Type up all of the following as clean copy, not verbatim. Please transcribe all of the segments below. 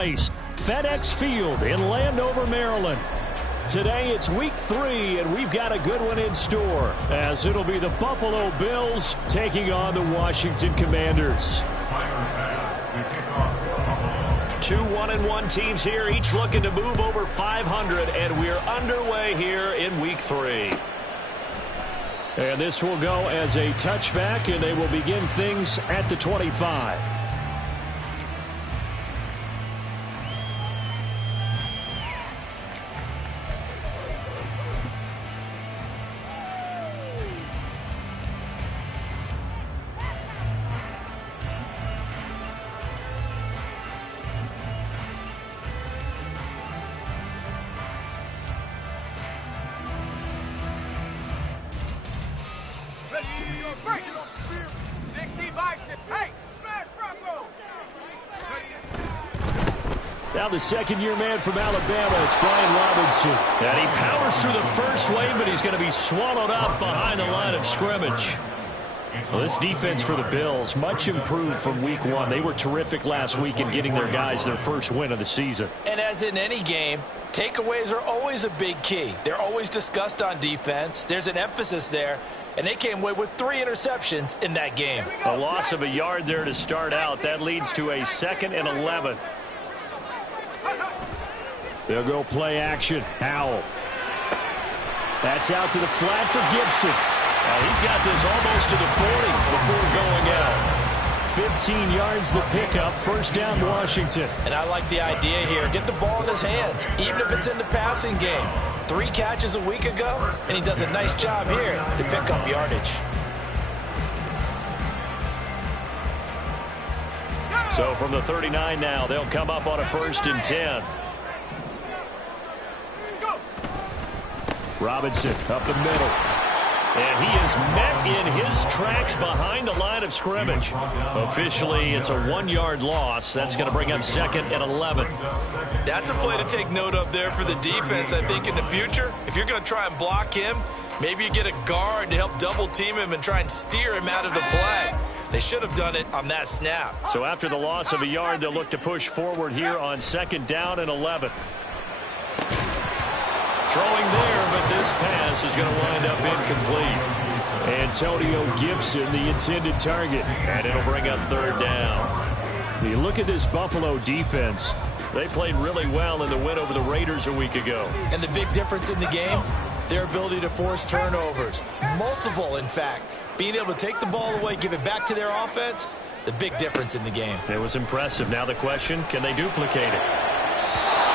FedEx Field in Landover, Maryland. Today it's week 3, and we've got a good one in store, as it'll be the Buffalo Bills taking on the Washington Commanders. 2 1-1 teams here, each looking to move over 500, and we're underway here in week 3. And this will go as a touchback, and they will begin things at the 25. Now the second-year man from Alabama, it's Brian Robinson. And he powers through the first wave, but he's going to be swallowed up behind the line of scrimmage. Well, this defense for the Bills, much improved from week 1. They were terrific last week in getting their guys their first win of the season. And as in any game, takeaways are always a big key. They're always discussed on defense. There's an emphasis there. And they came away with 3 interceptions in that game. A loss of a yard there to start out. That leads to a 2nd and 11. They'll go play action. Howell. That's out to the flat for Gibson. He's got this almost to the 40 before going out. 15 yards the pickup. First down, Washington. And I like the idea here. Get the ball in his hands, even if it's in the passing game. 3 catches a week ago, and he does a nice job here to pick up yardage. So from the 39 now, they'll come up on a 1st and 10. Robinson up the middle. And he is met in his tracks behind the line of scrimmage. Officially, it's a 1-yard loss. That's going to bring up 2nd and 11. That's a play to take note of there for the defense, I think, in the future. If you're going to try and block him, maybe you get a guard to help double-team him and try and steer him out of the play. They should have done it on that snap. So after the loss of a yard, they'll look to push forward here on 2nd down and 11. Throwing there, but this pass is going to wind up incomplete. Antonio Gibson, the intended target, and it'll bring up 3rd down. You look at this Buffalo defense. They played really well in the win over the Raiders a week ago. And the big difference in the game, their ability to force turnovers. Multiple, in fact. Being able to take the ball away, give it back to their offense, the big difference in the game. It was impressive. Now the question, can they duplicate it?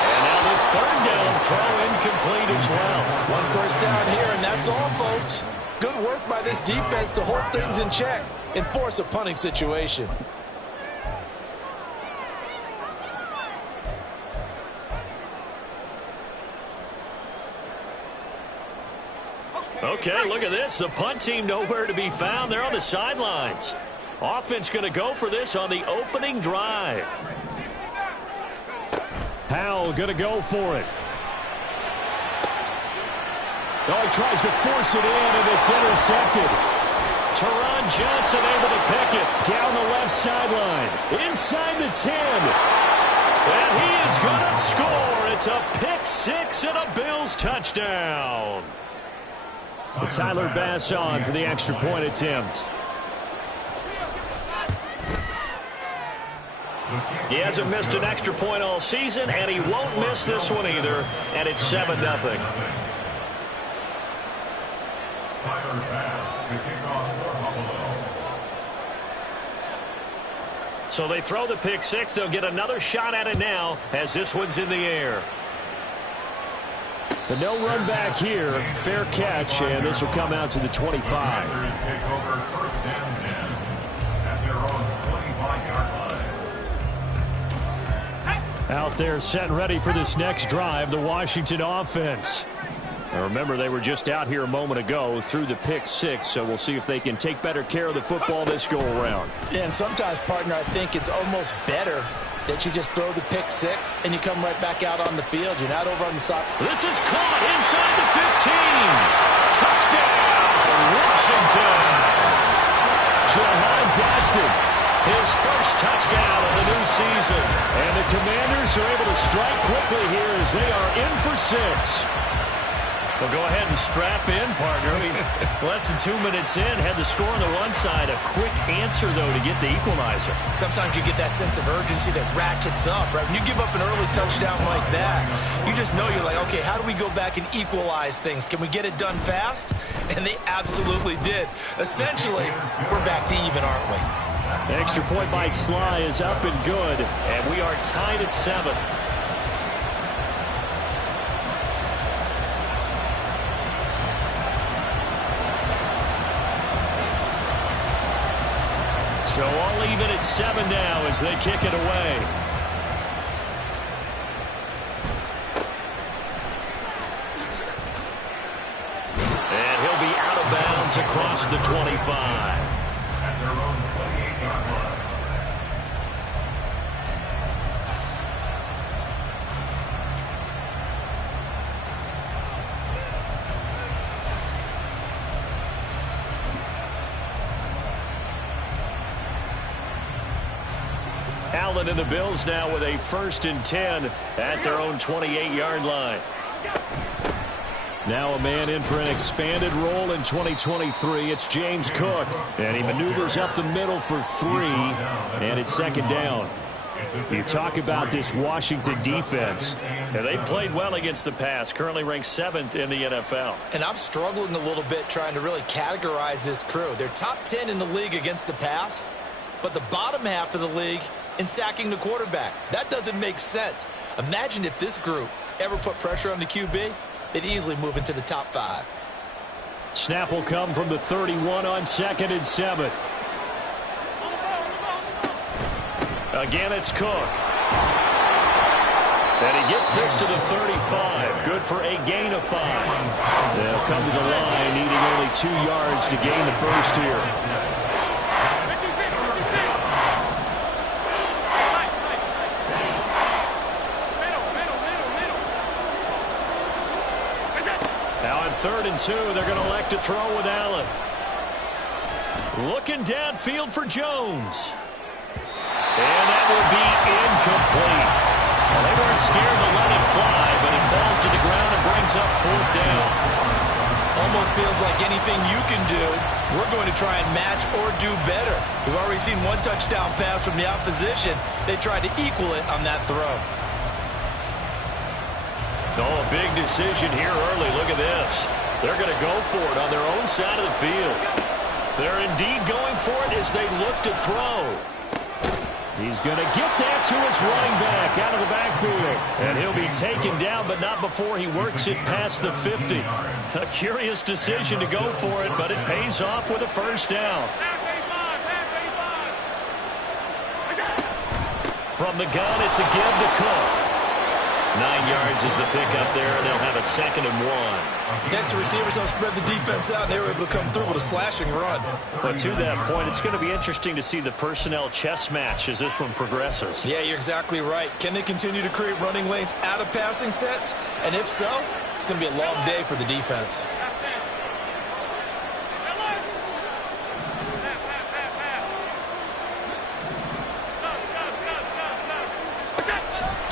And now the 3rd down throw incomplete as well. 1 first down here, and that's all, folks. Good work by this defense to hold things in check and force a punting situation. Okay, look at this. The punt team nowhere to be found. They're on the sidelines. Offense going to go for this on the opening drive. Howell going to go for it. Oh, he tries to force it in, and it's intercepted. Teron Johnson able to pick it down the left sideline. Inside the 10. And he is going to score. It's a pick 6 and a Bills touchdown. Tyler Bass on for the extra point attempt. He hasn't missed an extra point all season, and he won't miss this one either, and it's 7-0. So they throw the pick 6. They'll get another shot at it now as this one's in the air. But no run back here. Fair catch, and this will come out to the 25. Out there set and ready for this next drive, the Washington offense. Now remember, they were just out here a moment ago through the pick 6, so we'll see if they can take better care of the football this go-around. Yeah, and sometimes, partner, I think it's almost better that you just throw the pick 6 and you come right back out on the field. You're not over on the side. This is caught inside the 15. Touchdown, Washington. Jahan Dotson His first touchdown of the new season. And the Commanders are able to strike quickly here as they are in for 6. Well, go ahead and strap in, partner. I mean, less than 2 minutes in, had the score on the one side. A quick answer, though, to get the equalizer. Sometimes you get that sense of urgency that ratchets up, right? When you give up an early touchdown like that, you just know you're like, okay, how do we go back and equalize things? Can we get it done fast? And they absolutely did. Essentially, we're back to even, aren't we? The extra point by Sly is up and good, and we are tied at 7. So all even at 7 now as they kick it away. And he'll be out of bounds across the 25. Allen and the Bills now with a 1st and 10 at their own 28-yard line. Now a man in for an expanded role in 2023. It's James Cook. And he maneuvers up the middle for 3. And it's 2nd down. You talk about this Washington defense. And they played well against the pass. Currently ranked 7th in the NFL. And I'm struggling a little bit trying to really categorize this crew. They're top 10 in the league against the pass. But the bottom half of the league in sacking the quarterback. That doesn't make sense. Imagine if this group ever put pressure on the QB, they'd easily move into the top 5. Snap will come from the 31 on 2nd and 7. Again, it's Cook. And he gets this to the 35. Good for a gain of 5. They'll come to the line, needing only 2 yards to gain the first here. Now on 3rd and 2, they're going to elect to throw with Allen. Looking downfield for Jones. And that will be incomplete. Well, they weren't scared to let it fly, but it falls to the ground and brings up 4th down. Almost feels like anything you can do, we're going to try and match or do better. We've already seen 1 touchdown pass from the opposition. They tried to equal it on that throw. Oh, a big decision here early. Look at this. They're going to go for it on their own side of the field. They're indeed going for it as they look to throw. He's going to get that to his running back out of the backfield. And he'll be taken down, but not before he works it past the 50. A curious decision to go for it, but it pays off with a 1st down. From the gun, it's a give to Cook. 9 yards is the pickup there, and they'll have a 2nd and 1. Next, the receivers don't spread the defense out, and they were able to come through with a slashing run. But to that point, it's going to be interesting to see the personnel chess match as this one progresses. Yeah, you're exactly right. Can they continue to create running lanes out of passing sets? And if so, it's going to be a long day for the defense.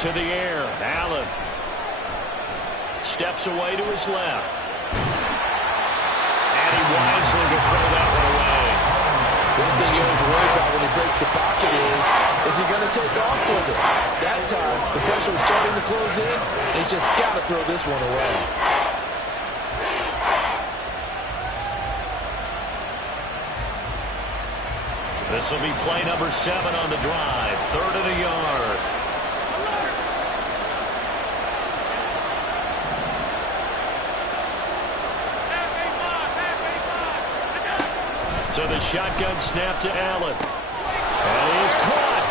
To the air, Allen steps away to his left. And he wisely will throw that one away. One thing you always worry about when he breaks the pocket is he going to take off with it? That time, the pressure was starting to close in, and he's just got to throw this one away. This will be play number 7 on the drive. 3rd and a yard. So the shotgun snap to Allen. And he is caught.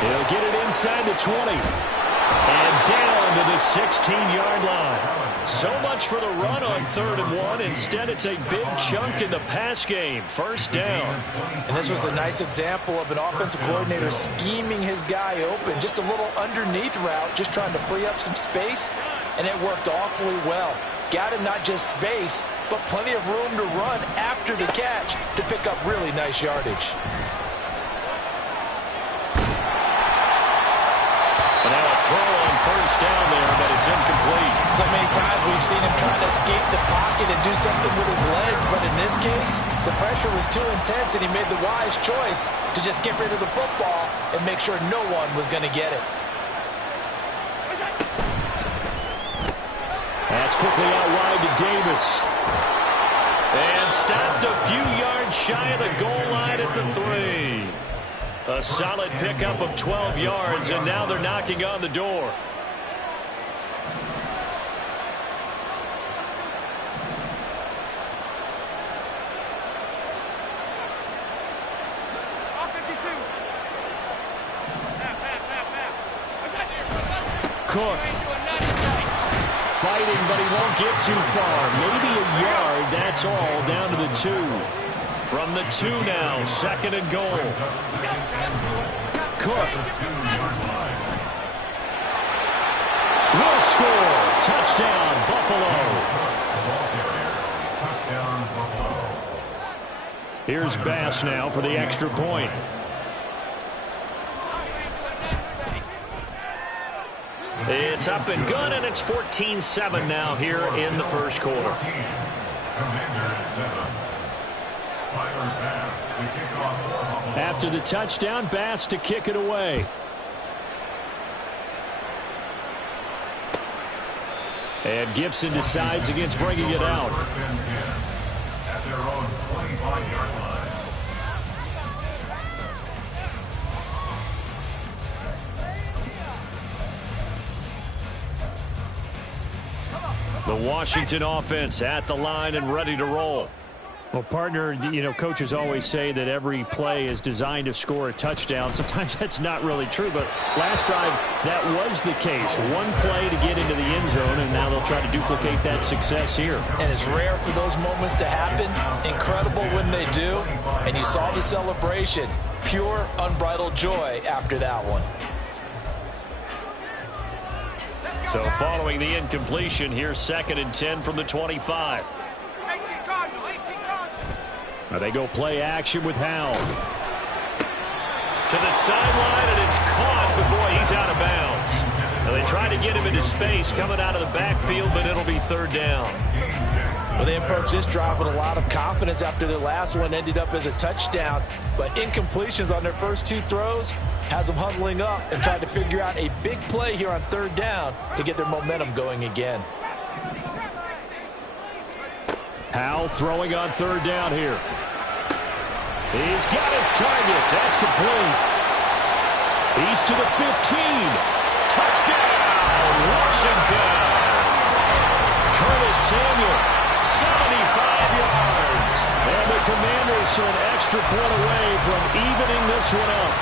He'll get it inside the 20. And down to the 16-yard line. So much for the run on 3rd and 1. Instead, it's a big chunk in the pass game. 1st down. And this was a nice example of an offensive coordinator scheming his guy open. Just a little underneath route, just trying to free up some space. And it worked awfully well. Got him not just space, but plenty of room to run after the catch to pick up really nice yardage. So many times we've seen him trying to escape the pocket and do something with his legs, but in this case, the pressure was too intense, and he made the wise choice to just get rid of the football and make sure no one was going to get it. That's quickly out wide to Davis. And stopped a few yards shy of the goal line at the 3. A solid pickup of 12 yards, and now they're knocking on the door. Cook. Fighting, but he won't get too far. Maybe a yard, that's all, down to the 2. From the 2 now, 2nd and goal. Cook. Will score. Touchdown, Buffalo. Here's Bass now for the extra point. It's up and good, and it's 14-7 now here in the first quarter. After the touchdown, Bass to kick it away. And Gibson decides against bringing it out. At their own 25-yard line. The Washington offense at the line and ready to roll. Well, partner, coaches always say that every play is designed to score a touchdown. Sometimes that's not really true, but last drive, that was the case. One play to get into the end zone, and now they'll try to duplicate that success here. And it's rare for those moments to happen. Incredible when they do. And you saw the celebration. Pure, unbridled joy after that one. So following the incompletion, here's 2nd and 10 from the 25. Now they go play action with Howell. To the sideline, and it's caught, but boy, he's out of bounds. Now they try to get him into space coming out of the backfield, but it'll be 3rd down. Well, they approached this drive with a lot of confidence after their last one ended up as a touchdown. But incompletions on their first 2 throws has them huddling up and trying to figure out a big play here on 3rd down to get their momentum going again. Howell throwing on 3rd down here. He's got his target. That's complete. He's to the 15. Touchdown, Washington. Curtis Samuel, 75 yards. And the Commanders are an extra point away from evening this one up.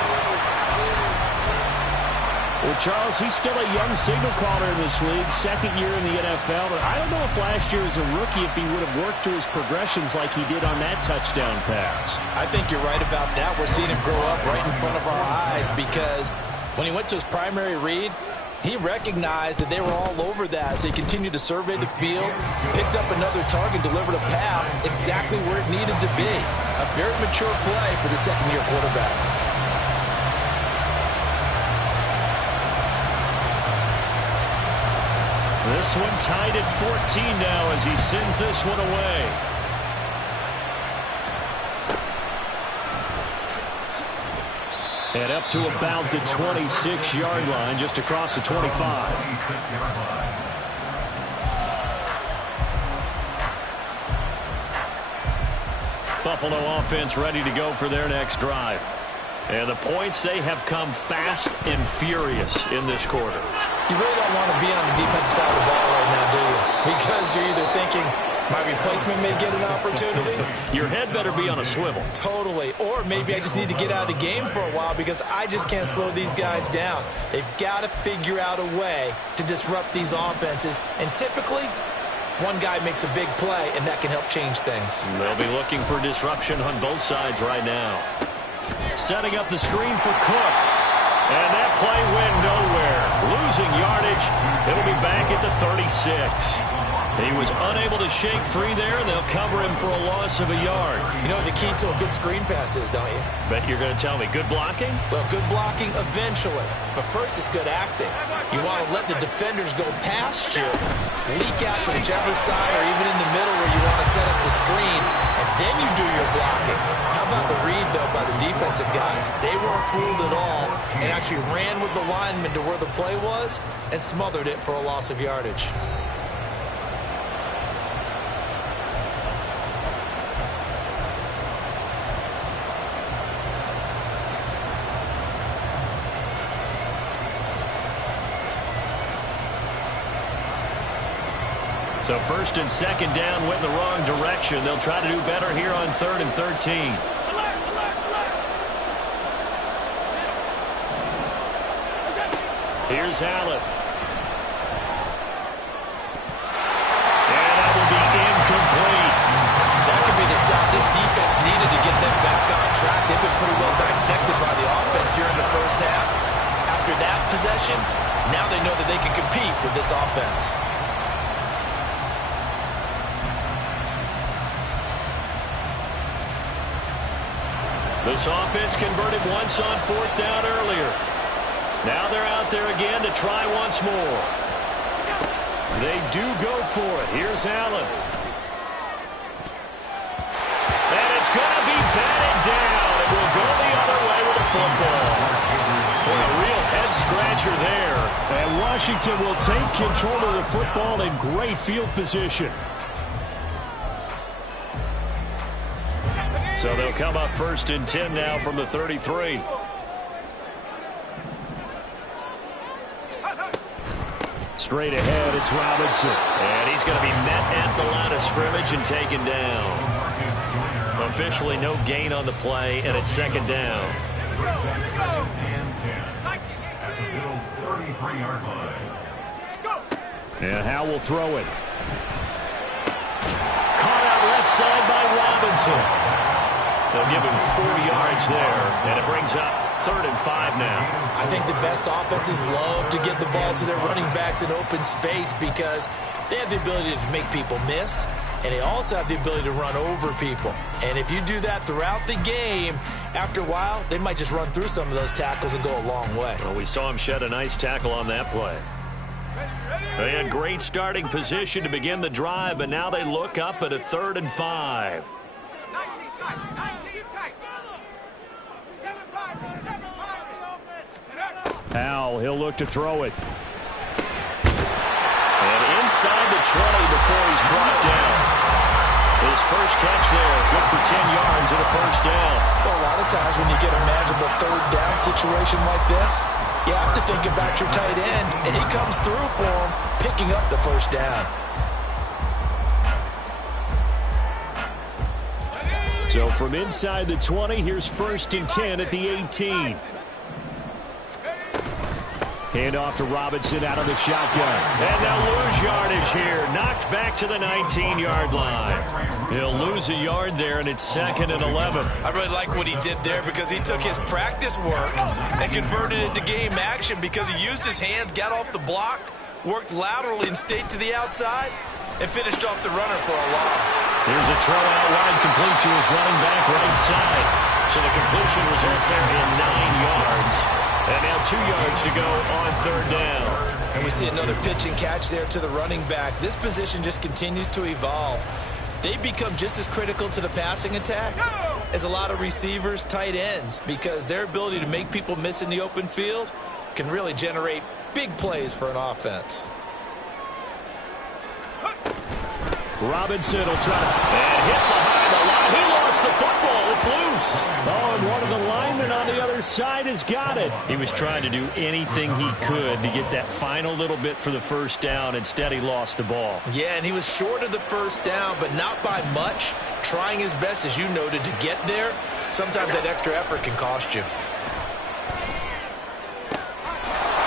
Well, Charles, he's still a young signal caller in this league, 2nd year in the NFL. But I don't know if last year as a rookie, if he would have worked through his progressions like he did on that touchdown pass. I think you're right about that. We're seeing him grow up right in front of our eyes because when he went to his primary read, he recognized that they were all over that. So he continued to survey the field, picked up another target, delivered a pass exactly where it needed to be. A very mature play for the 2nd-year quarterback. This one tied at 14 now as he sends this one away. And up to about the 26-yard line, just across the 25. Buffalo offense ready to go for their next drive. And the points, they have come fast and furious in this quarter. You really don't want to be on the defensive side of the ball right now, do you? Because you're either thinking, my replacement may get an opportunity. Your head better be on a swivel. Totally. Or maybe I just need to get out of the game for a while because I just can't slow these guys down. They've got to figure out a way to disrupt these offenses. And typically, one guy makes a big play, and that can help change things. They'll be looking for disruption on both sides right now. Setting up the screen for Cook. And that play went nowhere. Losing yardage. It'll be back at the 36. He was unable to shake free there, and they'll cover him for a loss of a yard. You know what the key to a good screen pass is, don't you? Bet you're going to tell me good blocking? Well, good blocking eventually. But first, it's good acting. You want to let the defenders go past you, leak out to whichever side or even in the middle where you want to set up the screen, and then you do your blocking. How about the read, though, by the defensive guys? They weren't fooled at all and actually ran with the lineman to where the play was and smothered it for a loss of yardage. So first and second down went in the wrong direction. They'll try to do better here on 3rd and 13. Here's Allen. And that will be incomplete. That could be the stop this defense needed to get them back on track. They've been pretty well dissected by the offense here in the first half. After that possession, now they know that they can compete with this offense. This offense converted once on 4th down earlier. Now they're out there again to try once more. They do go for it. Here's Allen. And it's going to be batted down. It will go the other way with the football. Boy, a real head-scratcher there. And Washington will take control of the football in great field position. So they'll come up 1st and 10 now from the 33. Straight ahead, it's Robinson. And he's going to be met at the line of scrimmage and taken down. Officially no gain on the play, and it's 2nd down. And Howe will throw it. Caught out left side by Robinson. They'll give him 4 yards there, and it brings up 3rd and 5 now. I think the best offenses love to get the ball to their running backs in open space because they have the ability to make people miss, and they also have the ability to run over people. And if you do that throughout the game, after a while, they might just run through some of those tackles and go a long way. Well, we saw him shed a nice tackle on that play. They had great starting position to begin the drive, but now they look up at a 3rd and 5. Howell, he'll look to throw it. And inside the 20 before he's brought down. His first catch there, good for 10 yards and a first down. Well, a lot of times when you get a manageable 3rd down situation like this, you have to think about your tight end, and he comes through for him, picking up the first down. So from inside the 20, here's 1st and 10 at the 18. Hand off to Robinson out of the shotgun. And they'll lose yardage here. Knocked back to the 19-yard line. He'll lose a yard there, and it's 2nd and 11. I really like what he did there because he took his practice work and converted it to game action because he used his hands, got off the block, worked laterally and stayed to the outside, and finished off the runner for a loss. Here's a throw out wide, complete to his running back right side. So the completion results there in 9 yards. And now 2 yards to go on 3rd down. And we see another pitch and catch there to the running back. This position just continues to evolve. They become just as critical to the passing attack as a lot of receivers, tight ends, because their ability to make people miss in the open field can really generate big plays for an offense. Robinson will try and hit behind the line. He lost the football. It's loose. Oh, and one of the linemen on the other side has got it. He was trying to do anything he could to get that final little bit for the first down. Instead, he lost the ball. Yeah, and he was short of the first down, but not by much. Trying his best, as you noted, to get there. Sometimes that extra effort can cost you.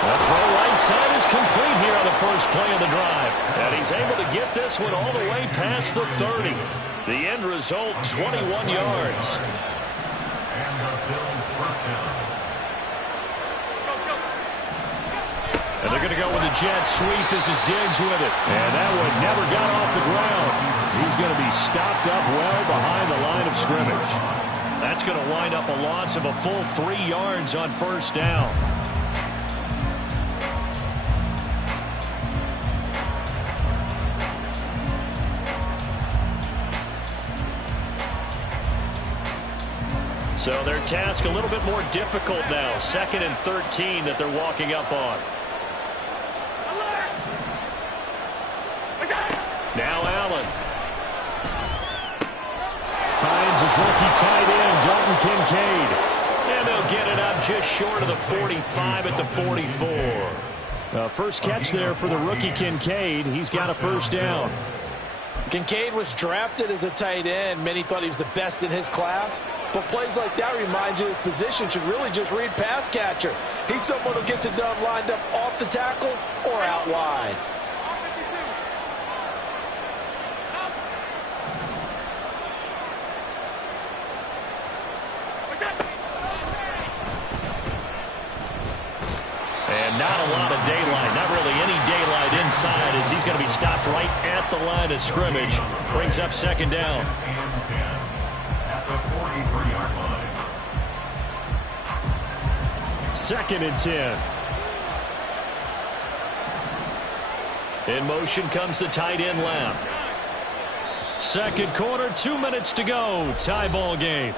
The throw right side is complete here on the first play of the drive. And he's able to get this one all the way past the 30. The end result, 21 yards. And they're going to go with a jet sweep. This is Diggs with it. And that one never got off the ground. He's going to be stopped up well behind the line of scrimmage. That's going to wind up a loss of a full 3 yards on first down. So their task a little bit more difficult now. 2nd and 13 that they're walking up on. Now Allen. Finds his rookie tight end, Dalton Kincaid. And they'll get it up just short of the 45 at the 44. First catch there for the rookie Kincaid. He's got a first down. Kincaid was drafted as a tight end. Many thought he was the best in his class. But plays like that remind you his position should really just read pass catcher. He's someone who gets it done lined up off the tackle or out wide. And not a lot of daylight, not really any daylight inside as he's going to be stopped right at the line of scrimmage. Brings up 2nd down. At the 43-yard line. 2nd and 10. In motion comes the tight end left. Second quarter, 2 minutes to go. Tie ball game.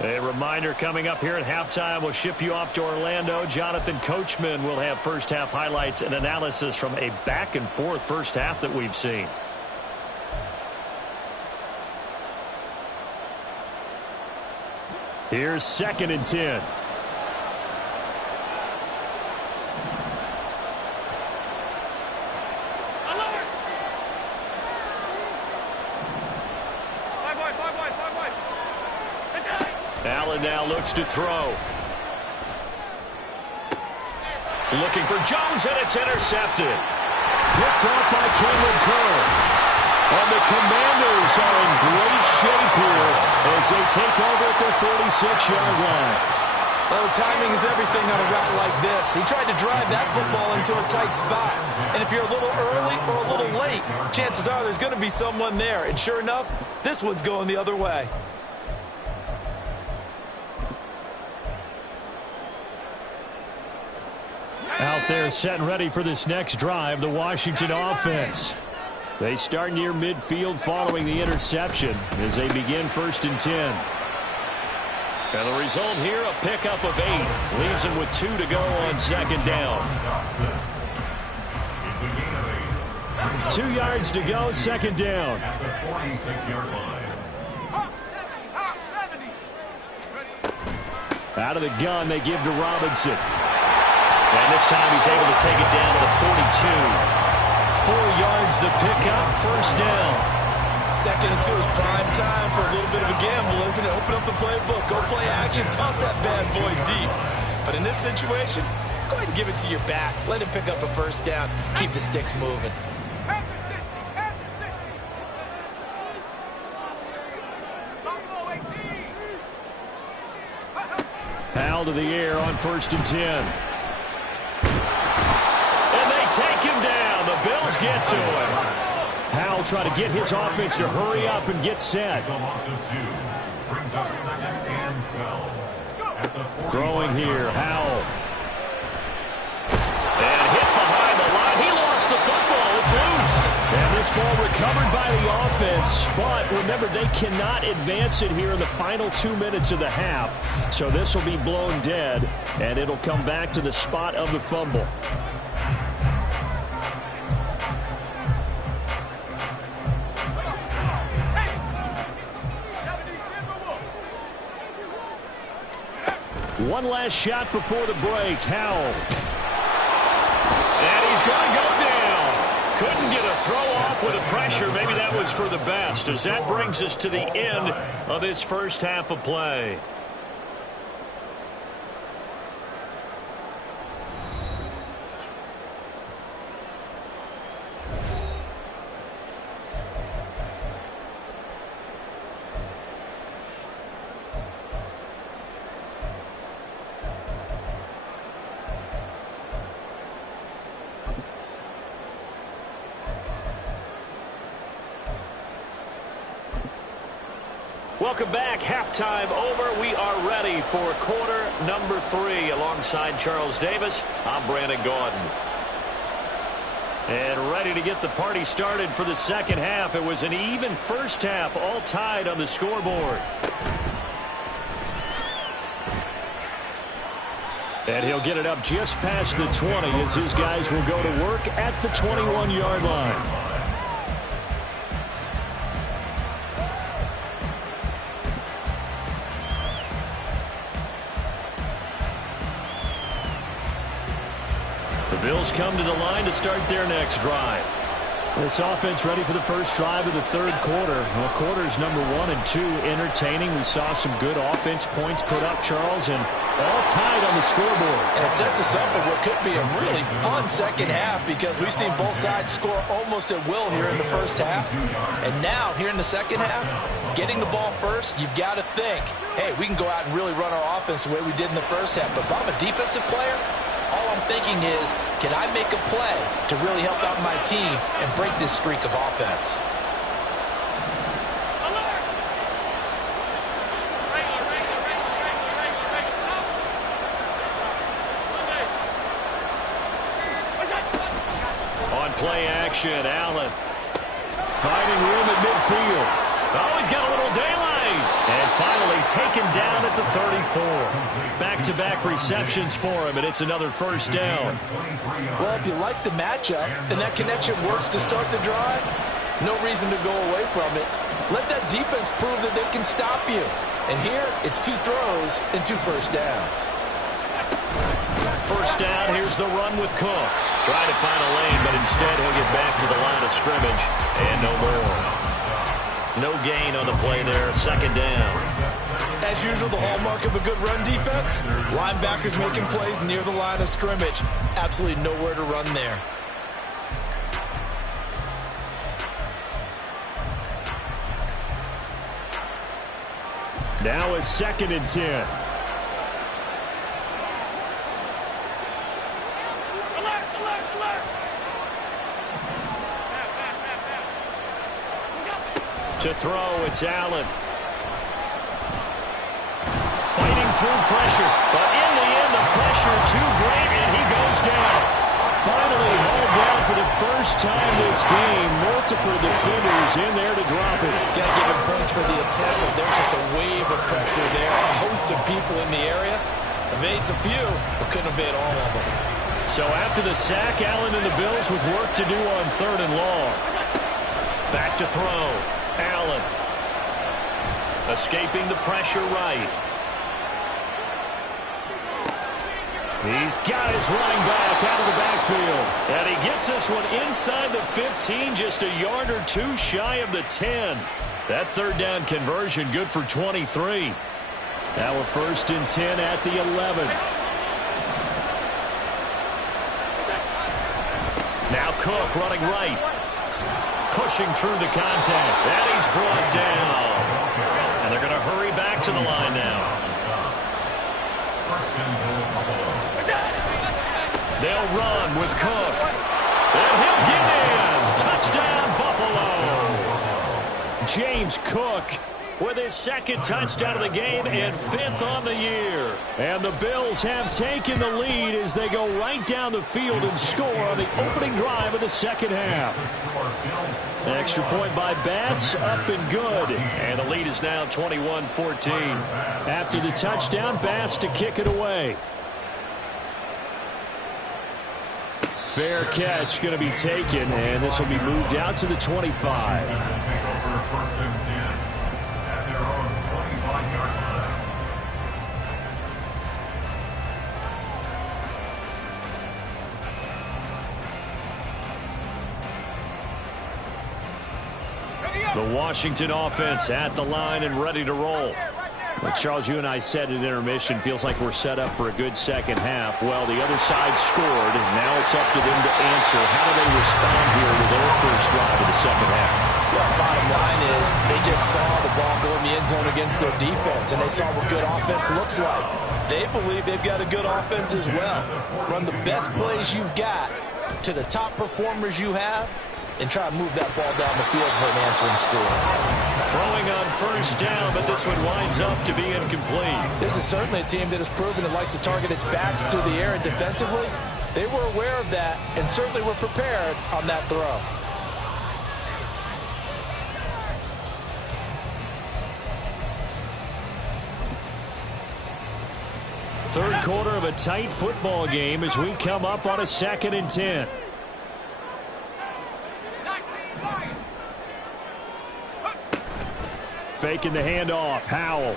A reminder coming up here at halftime. We'll ship you off to Orlando. Jonathan Coachman will have first half highlights and analysis from a back and forth first half that we've seen. Here's 2nd and 10. Allen now looks to throw. Looking for Jones, and it's intercepted. Picked off by Cameron Curl. And the Commanders are in great shape here as they take over at their 46-yard line. Oh, timing is everything on a route like this. He tried to drive that football into a tight spot. And if you're a little early or a little late, chances are there's going to be someone there. And sure enough, this one's going the other way. Out there set and ready for this next drive, the Washington offense. They start near midfield following the interception as they begin 1st and 10. And the result here, a pickup of 8. Leaves them with 2 to go on 2nd down. 2 yards to go, 2nd down. At the 46-yard line. Out of the gun, they give to Robinson. And this time he's able to take it down to the 42. 4 yards the pickup, first down. 2nd and 2 is prime time for a little bit of a gamble, isn't it? Open up the playbook, go play action, toss that bad boy deep. But in this situation, go ahead and give it to your back. Let him pick up a first down. Keep the sticks moving. Powell to the air on 1st and 10. Take him down. The Bills get to him. Howell trying to get his offense to hurry up and get set. Throwing here, Howell. And hit behind the line. He lost the football. It's loose. And this ball recovered by the offense. But remember, they cannot advance it here in the final 2 minutes of the half. So this will be blown dead, and it'll come back to the spot of the fumble. One last shot before the break. Howell. And he's going to go down. Couldn't get a throw off with the pressure. Maybe that was for the best, as that brings us to the end of this first half of play. Welcome back. Halftime over. We are ready for quarter number 3. Alongside Charles Davis, I'm Brandon Gaudin. And ready to get the party started for the second half. It was an even first half, all tied on the scoreboard. And he'll get it up just past the 20 as his guys will go to work at the 21-yard line. The Bills come to the line to start their next drive. This offense ready for the first drive of the third quarter. Well, quarters number 1 and 2 entertaining. We saw some good offense points put up, Charles, and all tied on the scoreboard. And it sets us up for what could be a really fun second half because we've seen both sides score almost at will here in the first half. And now, here in the second half, getting the ball first, you've got to think, hey, we can go out and really run our offense the way we did in the first half. But if I'm a defensive player, all I'm thinking is, can I make a play to really help out my team and break this streak of offense? On play action, Allen. Finding room at midfield. Oh, he's got a little daylight. And finally taken down at the 34. Back-to-back receptions for him, and it's another first down. Well, if you like the matchup and that connection works to start the drive, no reason to go away from it. Let that defense prove that they can stop you. And here, it's 2 throws and 2 first downs. First down, here's the run with Cook. Trying to find a lane, but instead he'll get back to the line of scrimmage. And no more. No gain on the play there. Second down. As usual, the hallmark of a good run defense, linebackers making plays near the line of scrimmage. Absolutely nowhere to run there. Now a 2nd and 10. To throw, it's Allen. Fighting through pressure, but in the end, the pressure too great, and he goes down. Finally hauled down for the first time this game. Multiple defenders in there to drop it. Got to give him points for the attempt, but there's just a wave of pressure there. A host of people in the area. Evades a few, but couldn't evade all of them. So after the sack, Allen and the Bills with work to do on 3rd and long. Back to throw. Allen. Escaping the pressure right. He's got his running back out of the backfield. And he gets this one inside the 15, just a yard or 2 shy of the 10. That 3rd down conversion good for 23. Now a 1st and 10 at the 11. Now Cook running right. Pushing through the contact. And he's brought down. And they're going to hurry back to the line now. They'll run with Cook. And he'll get in. Touchdown, Buffalo. James Cook with his 2nd touchdown of the game and 5th on the year. And the Bills have taken the lead as they go right down the field and score on the opening drive of the second half. Extra point by Bass, up and good. And the lead is now 21-14. After the touchdown, Bass to kick it away. Fair catch going to be taken, and this will be moved out to the 25. The Washington offense at the line and ready to roll. Well, Charles, you and I said at intermission, feels like we're set up for a good second half. Well, the other side scored, and now it's up to them to answer. How do they respond here with their first drive of the second half? Well, bottom line is they just saw the ball go in the end zone against their defense, and they saw what good offense looks like. They believe they've got a good offense as well. Run the best plays you've got to the top performers you have, and try and move that ball down the field for an answering score. Throwing on first down, but this one winds up to be incomplete. This is certainly a team that has proven it likes to target its backs through the air, and defensively, they were aware of that and certainly were prepared on that throw. Third quarter of a tight football game as we come up on a 2nd and 10. Faking the handoff. Howell.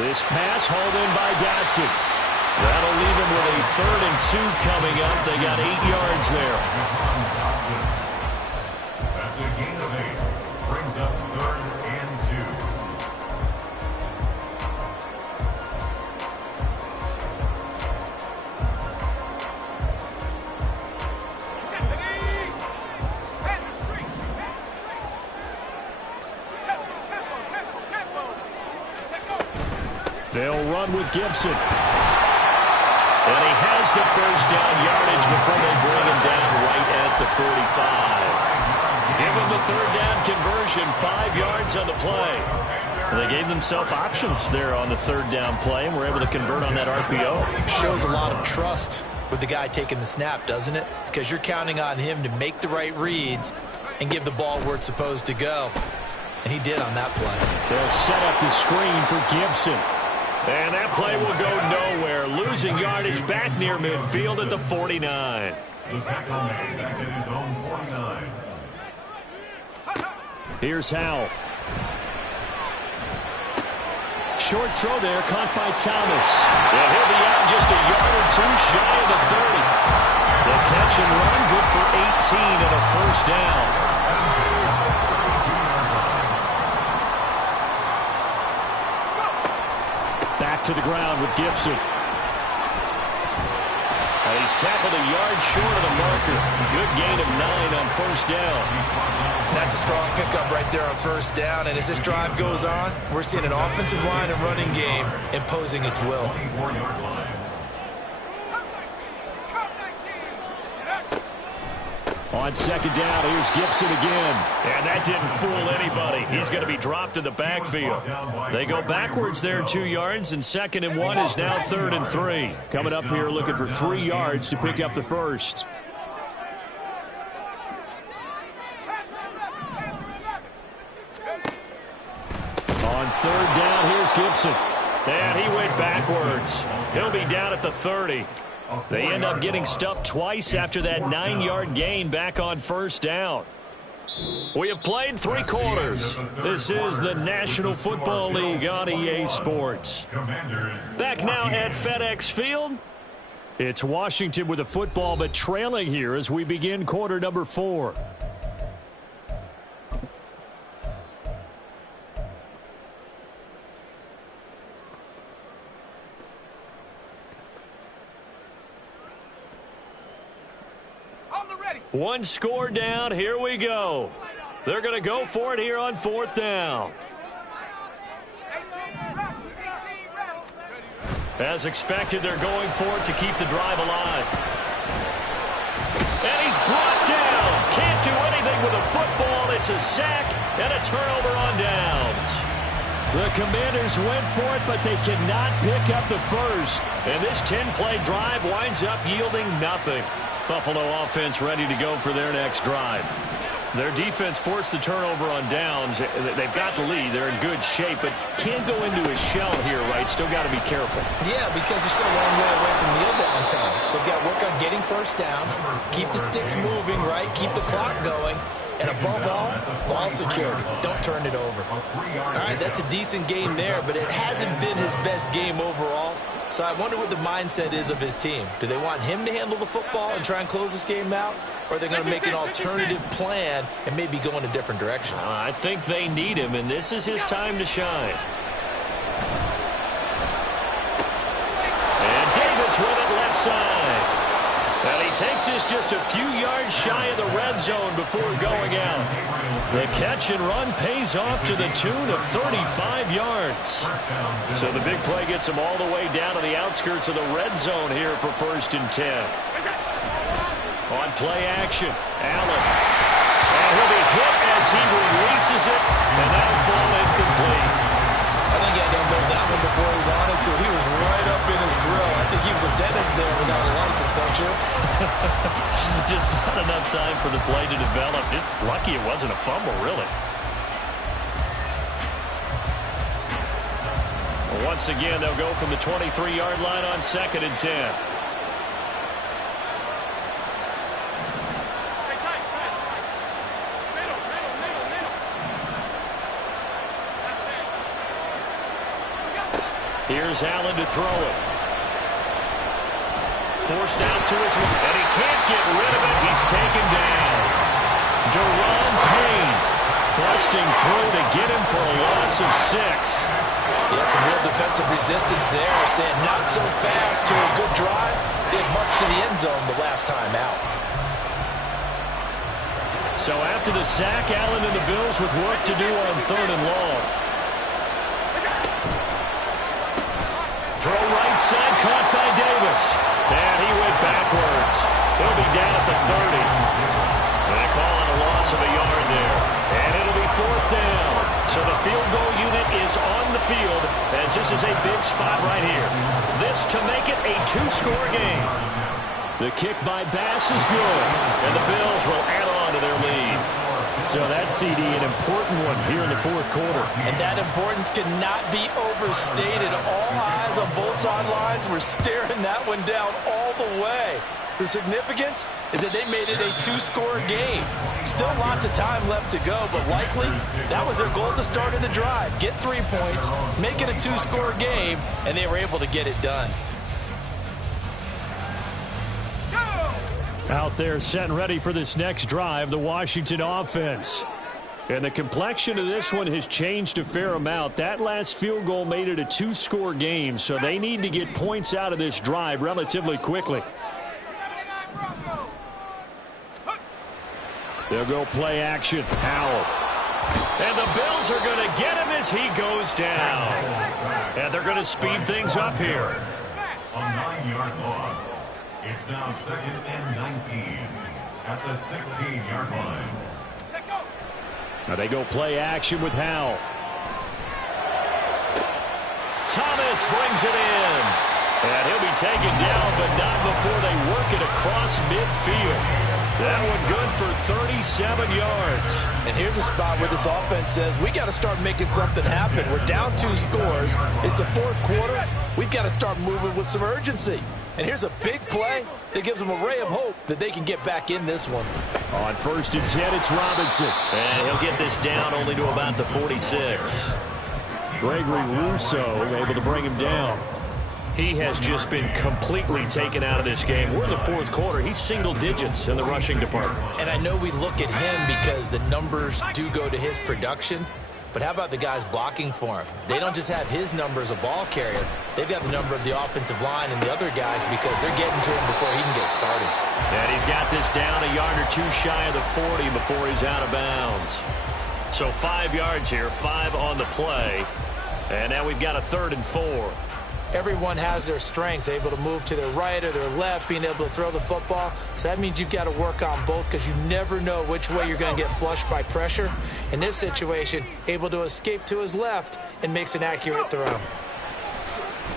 This pass hauled in by Dotson. That'll leave him with a 3rd and 2 coming up. They got 8 yards there. That's a gain of 8. Brings up 3rd and 2. They'll run with Gibson. And he has the first down yardage before they bring him down right at the 45. Give him the 3rd down conversion, 5 yards on the play. And they gave themselves options there on the 3rd down play and were able to convert on that RPO. Shows a lot of trust with the guy taking the snap, doesn't it? Because you're counting on him to make the right reads and give the ball where it's supposed to go. And he did on that play. They'll set up the screen for Gibson. And that play will go nowhere. Losing yardage back near midfield at the 49. The tackle made back at his own 49. Here's Howell. Short throw there, caught by Thomas. And he'll be out just a yard or 2 shy of the 30. The catch and run, good for 18 and a first down. Back to the ground with Gibson. And he's tackled a yard short of the marker. Good gain of 9 on first down. That's a strong pickup right there on first down. And as this drive goes on, we're seeing an offensive line and running game imposing its will. 24-yard line. On 2nd down, here's Gibson again. And that didn't fool anybody. He's going to be dropped in the backfield. They go backwards there 2 yards, and 2nd and 1 is now 3rd and 3. Coming up here looking for 3 yards to pick up the first. On 3rd down, here's Gibson. And he went backwards. He'll be down at the 30. They end up getting stuffed twice after that 9-yard gain back on first down. We have played 3 quarters. This is the National Football League on EA Sports. Back now at FedEx Field. It's Washington with a football, but trailing here as we begin quarter number 4. One score down. Here we go. They're going to go for it here on 4th down. As expected, they're going for it to keep the drive alive. And he's brought down. Can't do anything with a football. It's a sack and a turnover on downs. The Commanders went for it, but they cannot pick up the first. And this 10-play drive winds up yielding nothing. Buffalo offense ready to go for their next drive. Their defense forced the turnover on downs. They've got the lead. They're in good shape, but can't go into a shell here, right? Still got to be careful. Yeah, because they're still a long way away from kneel down time. So they've got to work on getting first downs, keep the sticks moving, right? Keep the clock going. And above all, ball security. Don't turn it over. All right, that's a decent game there, but it hasn't been his best game overall. So I wonder what the mindset is of his team. Do they want him to handle the football and try and close this game out? Or are they going to make an alternative plan and maybe go in a different direction? I think they need him, and this is his time to shine. And Davis with it left side. And he takes this just a few yards shy of the red zone before going out. The catch and run pays off to the tune of 35 yards. So the big play gets him all the way down to the outskirts of the red zone here for 1st and 10. On play action, Allen. And he'll be hit as he releases it, and that'll fall incomplete. I think he had to unload that one before he wanted to. He was right up in his grill. I think he was a dentist there without a license, don't you? Just not enough time for the play to develop. Just lucky it wasn't a fumble, really. Once again, they'll go from the 23-yard line on 2nd and 10. Here's Allen to throw it. Forced out to his left, and he can't get rid of it. He's taken down. Deron Payne busting through to get him for a loss of 6. Yeah, some real defensive resistance there. Saying not so fast to a good drive. Did much to the end zone the last time out. So after the sack, Allen and the Bills with work to do on 3rd and long. Throw right side, caught by Davis. And he went backwards. He'll be down at the 30. And they call it a loss of a yard there. And it'll be 4th down. So the field goal unit is on the field as this is a big spot right here. This to make it a 2-score game. The kick by Bass is good. And the Bills will add on to their lead. So that CD, an important one here in the 4th quarter. And that importance cannot be overstated. All eyes on both sidelines were staring that one down all the way. The significance is that they made it a 2-score game. Still lots of time left to go, but likely that was their goal at the start of the drive. Get 3 points, make it a 2-score game, and they were able to get it done. Out there set and ready for this next drive, the Washington offense. And the complexion of this one has changed a fair amount. That last field goal made it a 2-score game, so they need to get points out of this drive relatively quickly. They'll go play action. Howell. And the Bills are going to get him as he goes down. And they're going to speed things up here. A 9-yard loss. It's now 2nd and 19 at the 16-yard line. Now they go play action with Howell. Thomas brings it in. And he'll be taken down, but not before they work it across midfield. That one good for 37 yards. And here's a spot where this offense says, we got to start making something happen. We're down 2 scores. It's the 4th quarter. We've got to start moving with some urgency. And here's a big play that gives them a ray of hope that they can get back in this one. On 1st and 10, it's Robinson. And he'll get this down only to about the 46. Gregory Rousseau able to bring him down. He has just been completely taken out of this game. We're in the 4th quarter. He's single digits in the rushing department. And I know we look at him because the numbers do go to his production. But how about the guys blocking for him? They don't just have his number as a ball carrier. They've got the number of the offensive line and the other guys because they're getting to him before he can get started. And he's got this down a yard or 2 shy of the 40 before he's out of bounds. So 5 yards here, 5 on the play. And now we've got a 3rd and 4. Everyone has their strengths, able to move to their right or their left, being able to throw the football. So that means you've got to work on both because you never know which way you're going to get flushed by pressure. In this situation, able to escape to his left and makes an accurate throw.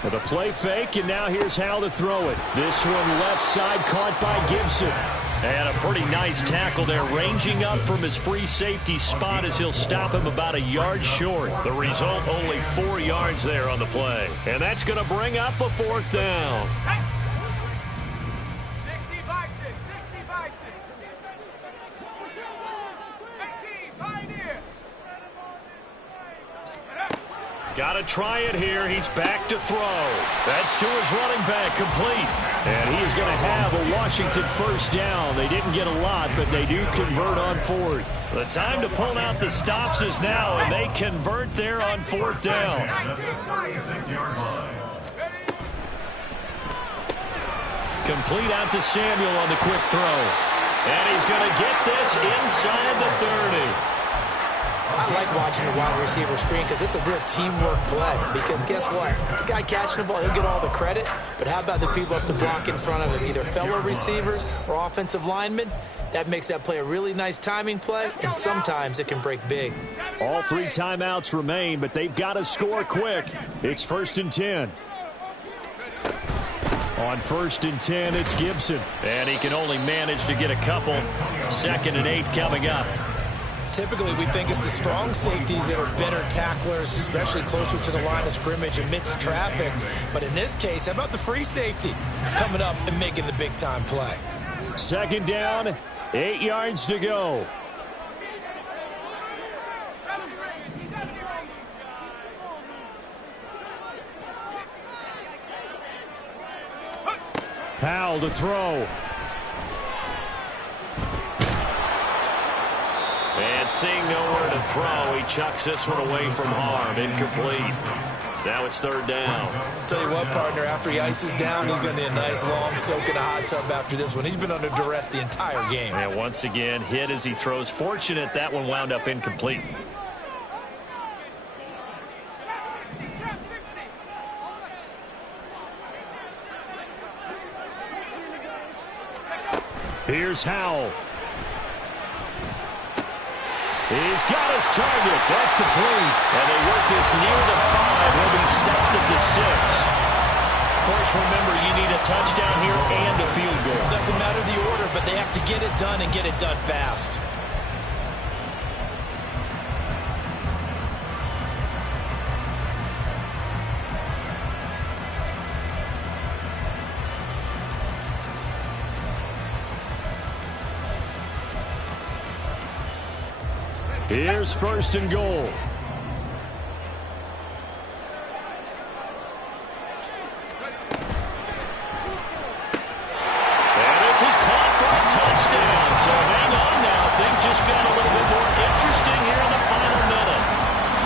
With a play fake, and now here's how to throw it. This one left side caught by Gibson. And a pretty nice tackle there, ranging up from his free safety spot as he'll stop him about a yard short. The result, only 4 yards there on the play. And that's going to bring up a 4th down. 60 by 6, 60 by 6. 15, Pioneer. Got to try it here. He's back to throw. That's to his running back, complete. And he is going to have a Washington 1st down. They didn't get a lot, but they do convert on 4th. The time to pull out the stops is now, and they convert there on 4th down. Complete out to Samuel on the quick throw. And he's going to get this inside the 30. I like watching the wide receiver screen because it's a real teamwork play. Because guess what? The guy catching the ball, he'll get all the credit. But how about the people up to block in front of him, either fellow receivers or offensive linemen? That makes that play a really nice timing play, and sometimes it can break big. All 3 timeouts remain, but they've got to score quick. It's 1st and 10. On 1st and 10, it's Gibson. And he can only manage to get a couple. 2nd and 8 coming up. Typically, we think it's the strong safeties that are better tacklers, especially closer to the line of scrimmage amidst traffic. But in this case, how about the free safety coming up and making the big-time play? 2nd down, 8 yards to go. Powell to throw. And seeing nowhere to throw, he chucks this one away from harm. Incomplete. Now it's 3rd down. Tell you what, partner, after he ices down, he's going to need a nice long soak in a hot tub after this one. He's been under duress the entire game. And once again, hit as he throws. Fortunate that one wound up incomplete. Here's Howell. He's got his target. That's complete. And they work this near the 5. He'll be stopped at the 6. Of course, remember, you need a touchdown here and a field goal. Doesn't matter the order, but they have to get it done and get it done fast. Here's 1st and goal. And this is caught for a touchdown. So hang on now. Things just got a little bit more interesting here in the final minute.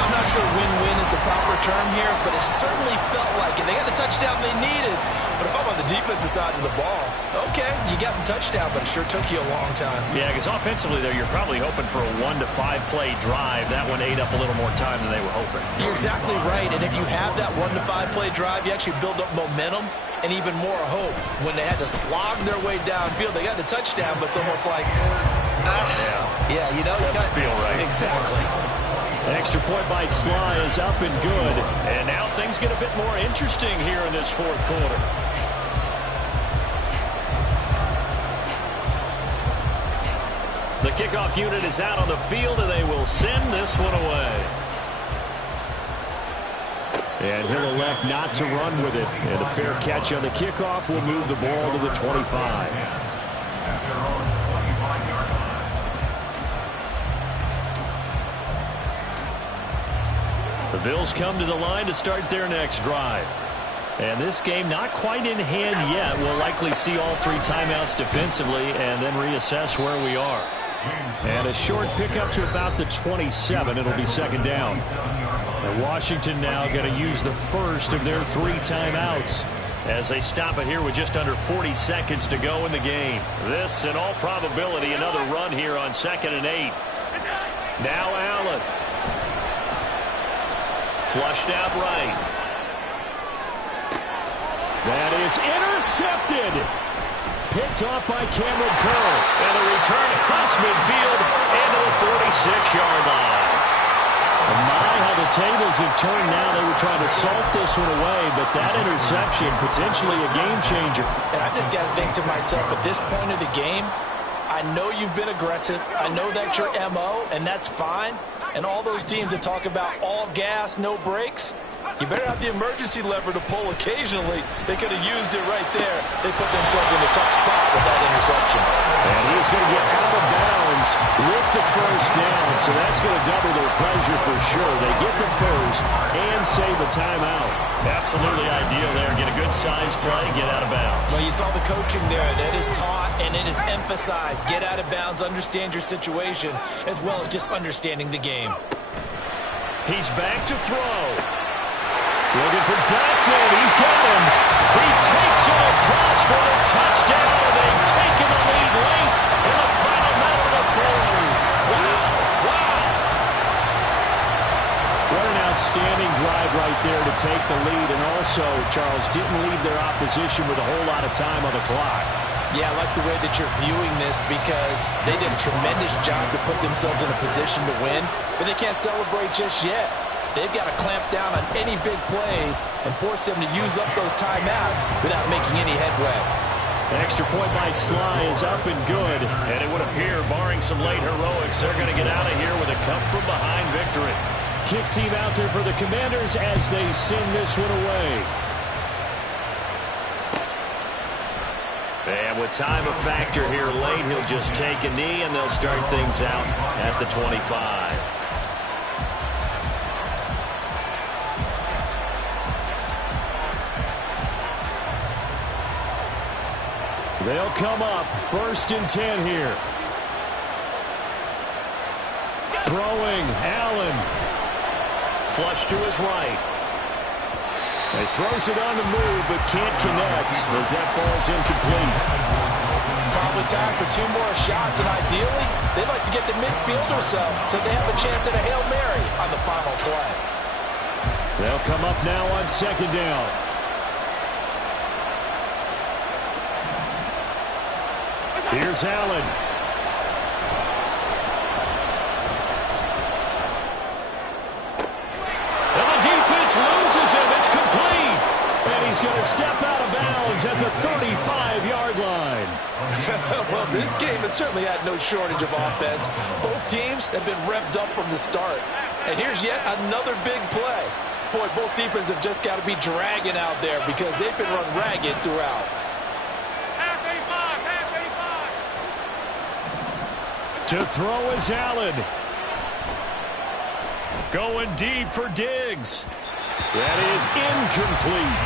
I'm not sure win-win is the proper term here, but it certainly felt like it. They got the touchdown they needed. But if I'm on the defensive side of the ball, okay, you got the touchdown, but it sure took you a long time. Yeah, because offensively, though, you're probably hoping for a 1 to 5 play drive. That one ate up a little more time than they were hoping. You're exactly right. And if you have that 1 to 5 play drive, you actually build up momentum and even more hope. When they had to slog their way downfield, they got the touchdown, but it's almost like, yeah, you know, doesn't feel right. Exactly. Extra point by Sly is up and good. And now things get a bit more interesting here in this 4th quarter. The kickoff unit is out on the field, and they will send this one away. And he'll elect not to run with it. And a fair catch on the kickoff will move the ball to the 25. The Bills come to the line to start their next drive. And this game not quite in hand yet. We'll likely see all 3 timeouts defensively and then reassess where we are. And a short pickup to about the 27. It'll be 2nd down. And Washington now going to use the first of their 3 timeouts as they stop it here with just under 40 seconds to go in the game. This, in all probability, another run here on 2nd and 8. Now Allen. Flushed out right. That is intercepted. Picked off by Cameron Curl. And a return across midfield into the 46-yard line. And my, how the tables have turned now. They were trying to salt this one away, but that interception, potentially a game changer. And I just got to think to myself, at this point of the game, I know you've been aggressive. I know that's your MO, and that's fine. And all those teams that talk about all gas, no brakes, you better have the emergency lever to pull occasionally. They could have used it right there. They put themselves in a tough spot with that interception. And he is going to get out of bounds with the first down, so that's going to double their pleasure for sure. They get the first and save a timeout. Absolutely ideal there. Get a good size play, get out of bounds. Well, you saw the coaching there. That is taught and it is emphasized. Get out of bounds, understand your situation, as well as just understanding the game. He's back to throw. Looking for Dotson. He's got him. He takes it across for the touchdown. They've taken the lead late in the final minute of the third. Wow. the lead, and also, Charles, didn't leave their opposition with a whole lot of time on the clock. Yeah, I like the way that you're viewing this because they did a tremendous job to put themselves in a position to win, but they can't celebrate just yet. They've got to clamp down on any big plays and force them to use up those timeouts without making any headway. An extra point by Sly is up and good. And it would appear, barring some late heroics, they're going to get out of here with a come-from-behind victory. Kick team out there for the Commanders as they send this one away. And with time a factor here late, he'll just take a knee, and they'll start things out at the 25. They'll come up 1st and 10 here. Throwing, Allen. Flush to his right. He throws it on the move, but can't connect as that falls incomplete. Probably time for 2 more shots, and ideally, they'd like to get the midfield or so they have a chance at a Hail Mary on the final play. They'll come up now on 2nd down. Here's Allen. And the defense loses him. It's complete. And he's going to step out of bounds at the 35-yard line. Well, this game has certainly had no shortage of offense. Both teams have been revved up from the start. And here's yet another big play. Boy, both defenses have just got to be dragging out there because they've been run ragged throughout. To throw is Allen. Going deep for Diggs. That is incomplete.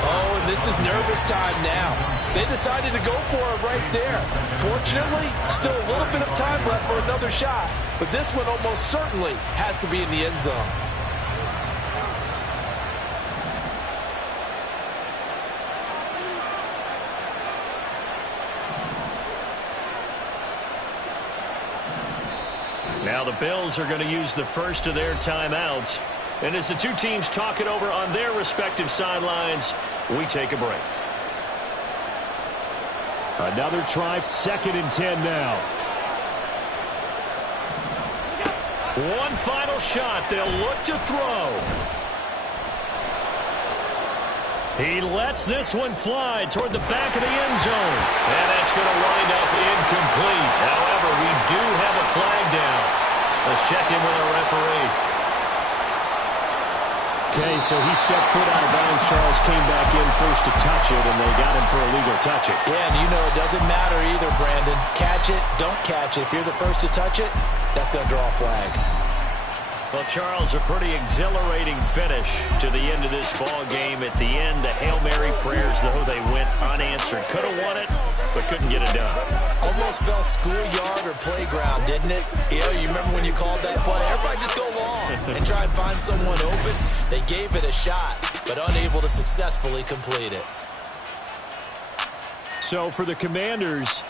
Oh, and this is nervous time now. They decided to go for it right there. Fortunately, still a little bit of time left for another shot. But this one almost certainly has to be in the end zone. Now the Bills are going to use the first of their timeouts. And as the two teams talk it over on their respective sidelines, we take a break. Another try, 2nd and 10 now. One final shot. They'll look to throw. He lets this one fly toward the back of the end zone. And that's going to wind up incomplete. However, we do have a flag down. Let's check in with our referee. Okay, so he stepped foot out of bounds. Charles came back in first to touch it, and they got him for a legal touch it. Yeah, and you know it doesn't matter either, Brandon. Catch it, don't catch it. If you're the first to touch it, that's going to draw a flag. Well, Charles, a pretty exhilarating finish to the end of this ball game. At the end, the Hail Mary prayers, though, they went unanswered. Could have won it, but couldn't get it done. Almost felt schoolyard or playground, didn't it? You remember when you called that play? Everybody just go long and try and find someone open. They gave it a shot, but unable to successfully complete it. So for the Commanders,